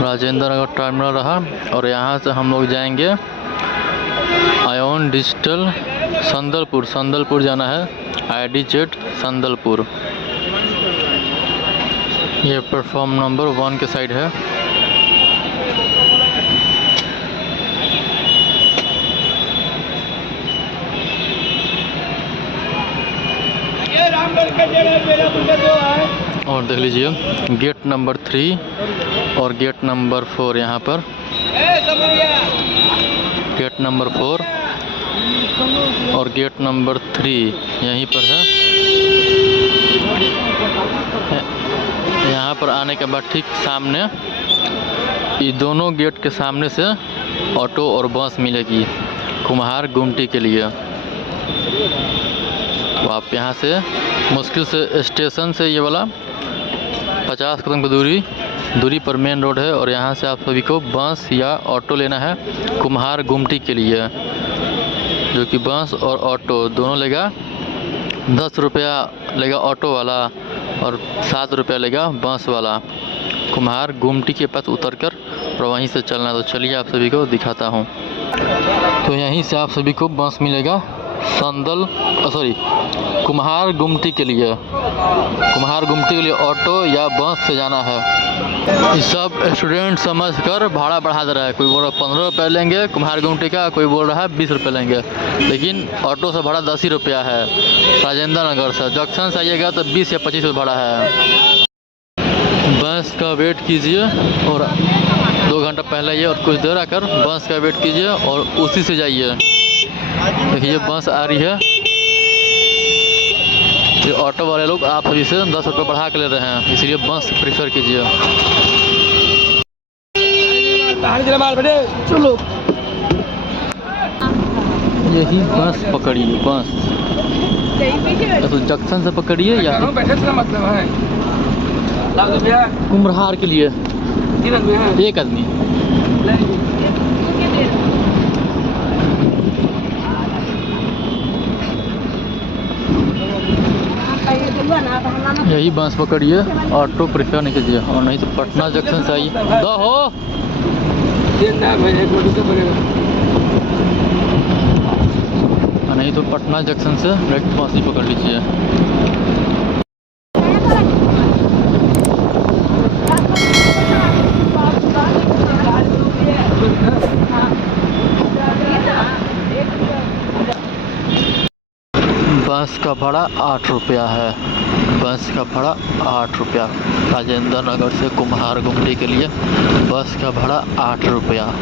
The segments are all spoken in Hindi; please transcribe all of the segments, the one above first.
राजेंद्र नगर टर्मिनल रहा और यहाँ से हम लोग जाएंगे आयोन डिजिटल संदलपुर जाना है। IDZ संदलपुर। ये प्लेटफॉर्म नंबर 1 के साइड है। और देख लीजिए गेट नंबर 3 और गेट नंबर 4 यहाँ पर। गेट नंबर 4 और गेट नंबर 3 यहीं पर है। यहाँ पर आने के बाद ठीक सामने ये दोनों गेट के सामने से ऑटो और बस मिलेगी कुम्हार गुमटी के लिए। तो आप यहाँ से मुश्किल से स्टेशन से ये वाला 50 कदम की दूरी पर मेन रोड है और यहाँ से आप सभी को बस या ऑटो लेना है कुम्हार गुमटी के लिए, जो कि बस और ऑटो दोनों लेगा 10 रुपया लेगा ऑटो वाला और 7 रुपया लेगा बस वाला। कुम्हार गुमटी के पास उतरकर और वहीं से चलना। तो चलिए आप सभी को दिखाता हूँ। तो यहीं से आप सभी को बस मिलेगा कुम्हार गुमटी के लिए। कुम्हार गुमटी के लिए ऑटो या बस से जाना है। ये सब स्टूडेंट समझकर भाड़ा बढ़ा दे रहा है। कोई बोल रहा है 15 रुपये लेंगे कुम्हार गुमटी का, कोई बोल रहा है 20 रुपये लेंगे, लेकिन ऑटो से भाड़ा 10 ही रुपया है। राजेंद्र नगर से जंक्शन से आइएगा तो 20 या 25 रुपये भाड़ा है। बस का वेट कीजिए और 2 घंटा पहले आइए और कुछ देर आकर बस का वेट कीजिए और उसी से जाइए। देखिए बस आ रही है। ये ऑटो वाले लोग आप सभी से 10 रुपये बढ़ा के ले रहे हैं, इसलिए बस प्रीफर कीजिए। चलो यही बस पकड़िए, बस तो जंक्शन से पकड़िए या मतलब है कुम्हार के लिए 1 आदमी। यही बस पकड़िए, ऑटो प्रेफर नहीं कीजिए, और नहीं तो पटना जंक्शन से आइए। नहीं तो पटना जंक्शन से डायरेक्ट बस ही पकड़ लीजिए। बस का भाड़ा 8 रुपया है। बस का भाड़ा 8 रुपया। राजेंद्र नगर से कुम्हार गुमटी के लिए बस का भाड़ा 8 रुपया।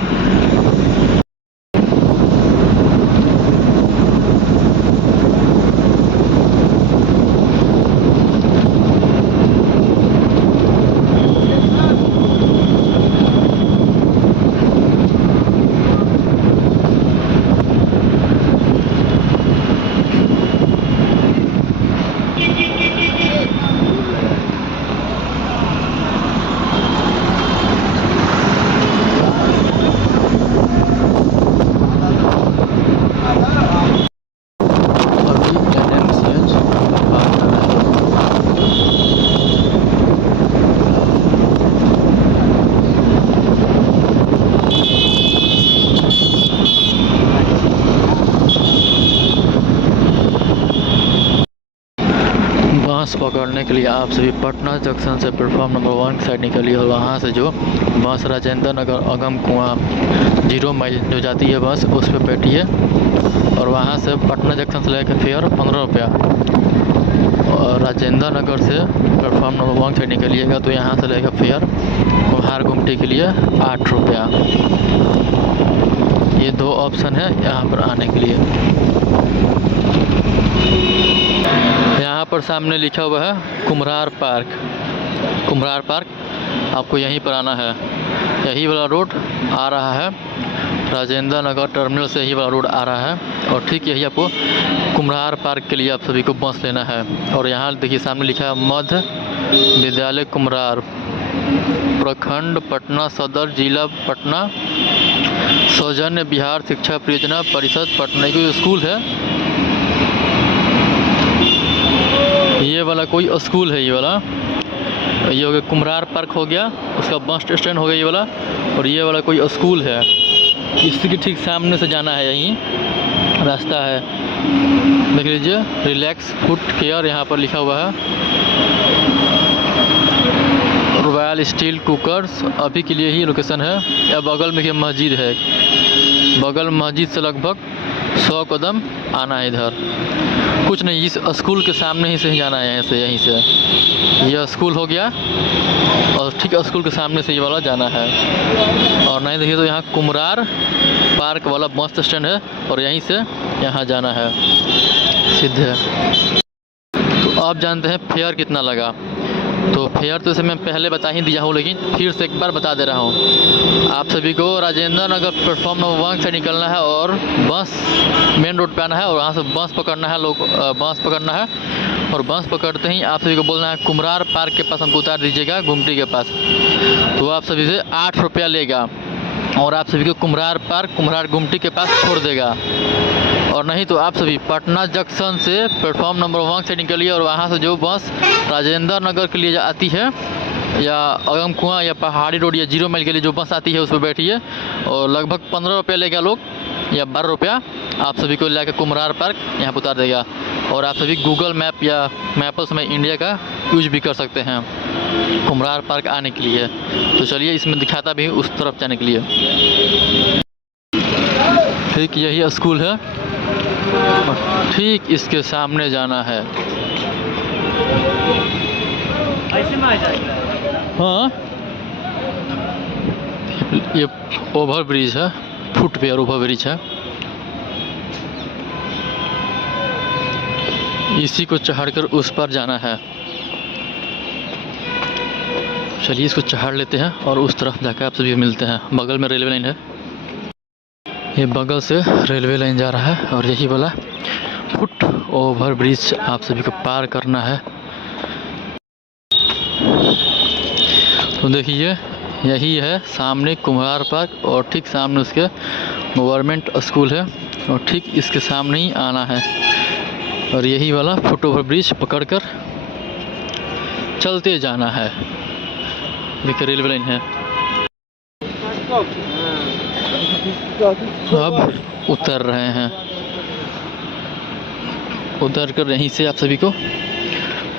बस पकड़ने के लिए आप सभी पटना जंक्शन से प्लेटफॉर्म नंबर 1 की साइड निकलिए और वहाँ से जो बस राजेंद्र नगर अगम कुआं 0 माइल जो जाती है बस उस पर बैठिए और वहाँ से पटना जंक्शन से लेकर फेयर 15 रुपया। और राजेंद्र नगर से प्लेटफॉर्म नंबर 1 की साइड निकलिएगा तो यहाँ से लेकर फेयर कुम्हार गुमटी के लिए 8 रुपया। ये 2 ऑप्शन है यहाँ पर आने के लिए। यहाँ पर सामने लिखा हुआ है कुम्हार पार्क। कुम्हार पार्क आपको यहीं पर आना है। यही वाला रोड आ रहा है, राजेंद्र नगर टर्मिनल से यही वाला रोड आ रहा है और ठीक यही आपको कुम्हार पार्क के लिए आप सभी को बस लेना है। और यहाँ देखिए सामने लिखा है मध्य विद्यालय कुम्हार, प्रखंड पटना सदर, जिला पटना, सौजन्य बिहार शिक्षा परियोजना परिषद पटना। कोई स्कूल है, ये वाला कोई स्कूल है, ये वाला ये हो गया कुम्हरार पार्क हो गया, उसका बस स्टैंड हो गया ये वाला, और ये वाला कोई स्कूल है, इसके ठीक सामने से जाना है, यहीं रास्ता है, देख लीजिए रिलैक्स फुट केयर यहाँ पर लिखा हुआ है। रॉयल स्टील कुकर्स अभी के लिए ही लोकेशन है। या बगल में ये मस्जिद है, बगल मस्जिद से लगभग 100 कदम आना है इधर, कुछ नहीं, इस स्कूल के सामने ही से ही जाना है, यहीं से यह स्कूल हो गया, और ठीक स्कूल के सामने से ये वाला जाना है। और नहीं देखिए तो यहाँ कुम्हरार पार्क वाला बस स्टैंड है, और यहीं से यहाँ जाना है सीधे। तो आप जानते हैं फेयर कितना लगा? तो फेयर तो इसे मैं पहले बता ही दिया हूँ, लेकिन फिर से एक बार बता दे रहा हूँ आप सभी को। राजेंद्र नगर प्लेटफॉर्म नंबर 1 से निकलना है और बस मेन रोड पे आना है, और वहाँ से बस पकड़ना है, बस पकड़ना है, और बस पकड़ते ही आप सभी को बोलना है कुम्हरार पार्क के पास हमको उतार दीजिएगा, गुमटी के पास। तो आप सभी से 8 रुपया लेगा, और आप सभी को कुम्हरार पार्क कुम्हरार गुमटी के पास छोड़ देगा। और नहीं तो आप सभी पटना जंक्शन से प्लेटफॉर्म नंबर 1 से निकलिए, और वहाँ से जो बस राजेंद्र नगर के लिए आती है, या अगम कुआं या पहाड़ी रोड या 0 माइल के लिए जो बस आती है, उस पर बैठिए, और लगभग 15 रुपया लेगा लोग, या 12 रुपया आप सभी को लेकर कुम्हरार पार्क यहाँ पर उतार देगा। और आप सभी गूगल मैप या मैप्स में इंडिया का यूज भी कर सकते हैं कुम्हरार पार्क आने के लिए। तो चलिए इसमें दिखाता भी उस तरफ जाने के लिए। ठीक यही स्कूल है, और ठीक इसके सामने जाना है। हाँ, ये ओवर ब्रिज है, फुटवेयर ओवर ब्रिज है, इसी को चढ़कर उस पर जाना है। चलिए इसको चढ़ लेते हैं और उस तरफ जाकर आप सभी मिलते हैं। बगल में रेलवे लाइन है, ये बगल से रेलवे लाइन जा रहा है, और यही वाला फुट ओवर ब्रिज आप सभी को पार करना है। तो देखिए यही है सामने कुम्हरार पार्क, और ठीक सामने उसके गवर्नमेंट स्कूल है, और ठीक इसके सामने ही आना है, और यही वाला फुट ओवर ब्रिज पकड़कर चलते जाना है। देखिए रेलवे लाइन है। अब उतर रहे हैं, उतर कर यहीं से आप सभी को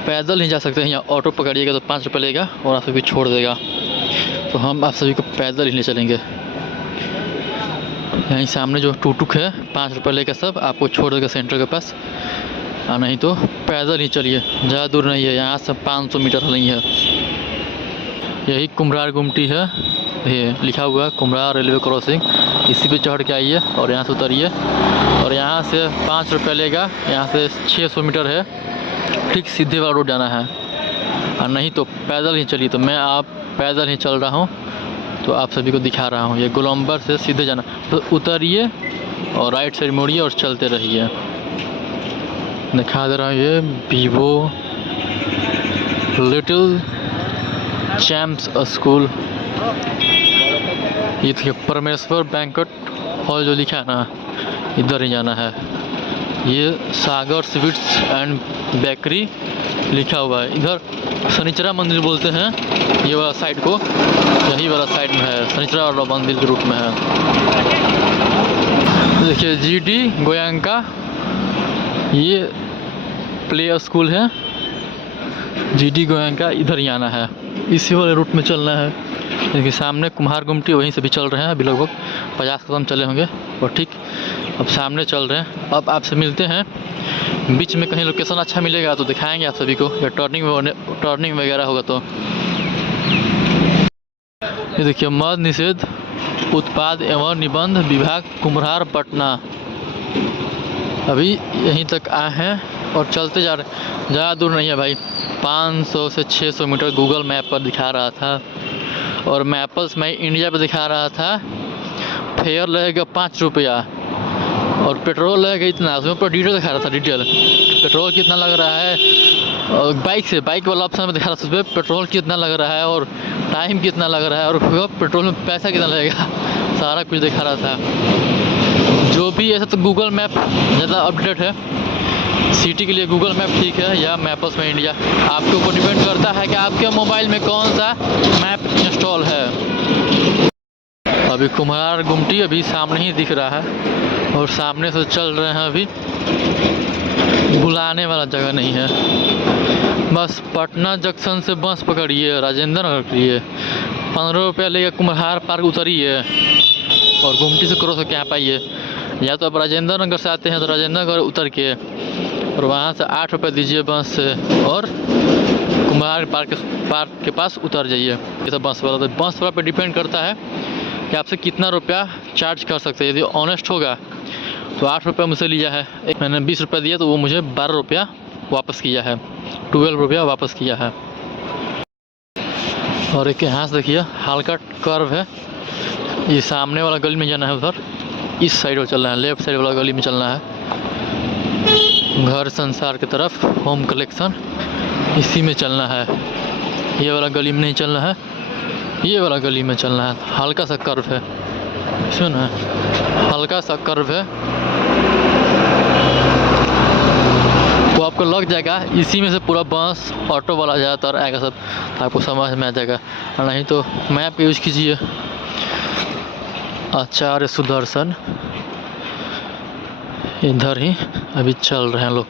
पैदल नहीं जा सकते हैं, या ऑटो पकड़िएगा तो 5 रुपये लेगा और आप सभी छोड़ देगा। तो हम आप सभी को पैदल ही ले चलेंगे। यहीं सामने जो टुकटुक है 5 रुपये लेकर सब आपको छोड़ देगा सेंटर के पास, और नहीं तो पैदल ही चलिए, ज़्यादा दूर नहीं है, यहाँ से 500 मीटर नहीं है। यही कुम्हरार गुमटी है, ये लिखा हुआ है कुम्हरार रेलवे क्रॉसिंग, इसी पे चढ़ के आइए और यहाँ से उतरिए, और यहाँ से 5 रुपये लेगा, यहाँ से 600 मीटर है, ठीक सीधे वाला रोड जाना है, और नहीं तो पैदल ही चलिए। तो मैं आप पैदल ही चल रहा हूँ, तो आप सभी को दिखा रहा हूँ, ये गोलंबर से सीधे जाना, तो उतरिए और राइट साइड मुड़िए और चलते रहिए। दिखा दे रहा हूँ, ये वीवो लिटिल चैम्प्स स्कूल, ये देखिए परमेश्वर बैंक्वेट हॉल जो लिखा है ना, इधर ही जाना है। ये सागर स्वीट्स एंड बेकरी लिखा हुआ है, इधर शनिचरा मंदिर बोलते हैं ये वाला साइड को, यही वाला साइड में है, शनिचरा वाला मंदिर के रूट में है। देखिए GD गोयंका ये प्ले स्कूल है, GD गोयंका, इधर ही आना है, इसी वाले रूट में चलना है। देखिए सामने कुम्हार गुमटी वहीं से भी चल रहे हैं, अभी लगभग 50 कदम चले होंगे, और ठीक अब सामने चल रहे हैं। अब आपसे मिलते हैं, बीच में कहीं लोकेशन अच्छा मिलेगा तो दिखाएंगे आप सभी को, या टर्निंग वगैरह होगा तो। ये देखिए मद निषेध उत्पाद एवं निबंध विभाग कुम्हरार पटना, अभी यहीं तक आए हैं और चलते जा रहे हैं, ज़्यादा दूर नहीं है भाई, 500 से 600 मीटर गूगल मैप पर दिखा रहा था, और मैपल्स में इंडिया पर दिखा रहा था फेयर लगेगा 5 रुपया, और पेट्रोल लगेगा इतना, उसमें पर डिटेल दिखा रहा था, डिटेल पेट्रोल कितना लग रहा है, और बाइक वाला ऑप्शन में दिखा रहा था, उस पर पेट्रोल कितना लग रहा है और टाइम कितना लग रहा है, और पेट्रोल में पैसा कितना लगेगा, सारा कुछ दिखा रहा था। जो भी ऐसा तो गूगल मैप ज़्यादा अपडेट है, सिटी के लिए गूगल मैप ठीक है या मैप्स में इंडिया, आपके ऊपर डिपेंड करता है कि आपके मोबाइल में कौन सा मैप इंस्टॉल है। अभी कुम्हार गुमटी अभी सामने ही दिख रहा है और सामने से चल रहे हैं। अभी बुलाने वाला जगह नहीं है, बस पटना जंक्शन से बस पकड़िए राजेंद्र नगर के लिए, 15 रुपया लेके कुम्हार पार्क उतरिए और गुमटी से क्रॉस होकर यहाँ पाइए। या तो आप राजेंद्र नगर से आते हैं तो राजेंद्र नगर उतर के और वहाँ से 8 रुपये दीजिए बस से और कुम्हार पार्क के पास उतर जाइए। ये सब बस वाला, तो बस वाला पे डिपेंड करता है कि आपसे कितना रुपया चार्ज कर सकते हैं। यदि ऑनेस्ट होगा तो 8 रुपये मुझसे लिया है, एक मैंने 20 रुपये दिया तो वो मुझे 12 रुपया वापस किया है, 12 रुपया वापस किया है। और एक यहाँ से देखिए हल्का कर्व है, ये सामने वाला गली में जाना है, उधर इस साइड में चलना है, लेफ्ट साइड वाला गली में चलना है। घर संसार की तरफ होम कलेक्शन इसी में चलना है, ये वाला गली में नहीं चलना है, ये वाला गली में चलना है। हल्का सा कर्व है, सुन है हल्का सा कर्व है तो आपको लग जाएगा इसी में से पूरा बस ऑटो वाला ज़्यादातर आएगा सब, आपको समझ में आ जाएगा। नहीं तो मैप यूज कीजिए। आचार्य सुदर्शन इधर ही अभी चल रहे हैं लोग।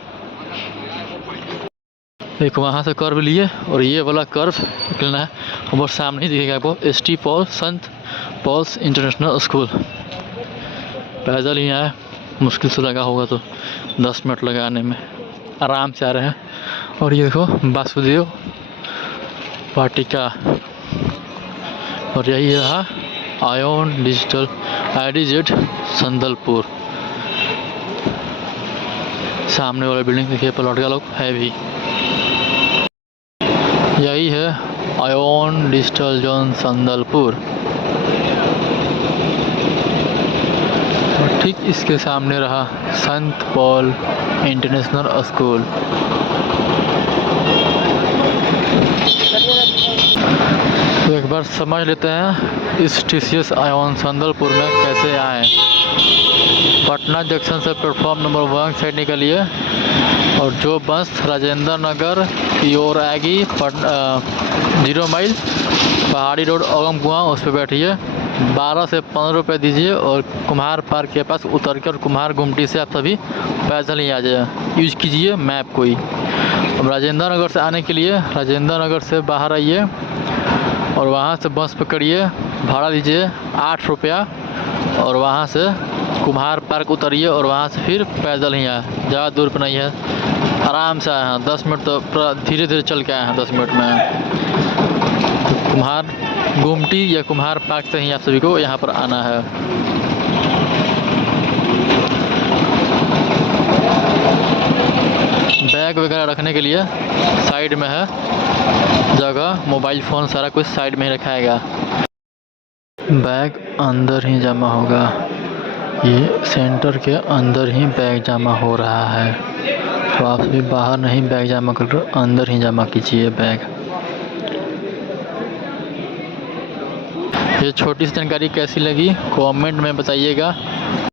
एक वहाँ से कर्व लिए और ये वाला कर्व निकलना है, और सामने ही दिखेगा आपको ST पॉल संत पॉल्स इंटरनेशनल स्कूल। पैदल ही आए, मुश्किल से लगा होगा तो 10 मिनट लगा आने में, आराम से आ रहे हैं। और ये देखो वासुदेव वाटिका, और यही रहा आयोन डिजिटल IDZ संदलपुर। सामने वाला बिल्डिंग देखिए प्लॉट का लोग है भी, यही है आयोन डिजिटल जोन संदलपुर। और ठीक इसके सामने रहा संत पॉल इंटरनेशनल स्कूल। तो एक बार समझ लेते हैं इस TCS आयोन संदलपुर में कैसे आए। पटना जंक्शन से प्लेटफॉर्म नंबर 1 साइड निकलिए और जो बस राजेंद्र नगर की ओर आएगी 0 माइल पहाड़ी रोड ओगम कुआं, उस पर बैठिए, 12 से 15 रुपये दीजिए और कुम्हार पार्क के पास उतर कर कुम्हार गुमटी से आप सभी पैदल ही आ जाए। यूज कीजिए मैप कोई। अब राजेंद्र नगर से आने के लिए राजेंद्र नगर से बाहर आइए और वहाँ से बस पकड़िए, भाड़ा दीजिए 8 रुपया और वहाँ से कुम्हार पार्क उतरिए और वहाँ से फिर पैदल ही आए, ज़्यादा दूर पर नहीं है, आराम से आए हैं। 10 मिनट तो धीरे धीरे चल के आए हैं, 10 मिनट में। कुम्हार गुमटी या कुम्हार पार्क से ही आप सभी को यहाँ पर आना है। बैग वगैरह रखने के लिए साइड में है जगह, मोबाइल फ़ोन सारा कुछ साइड में ही रखाएगा। बैग अंदर ही जमा होगा, ये सेंटर के अंदर ही बैग जमा हो रहा है, तो आप भी बाहर नहीं बैग जमा कर, अंदर ही जमा कीजिए बैग। ये छोटी सी जानकारी कैसी लगी कमेंट में बताइएगा।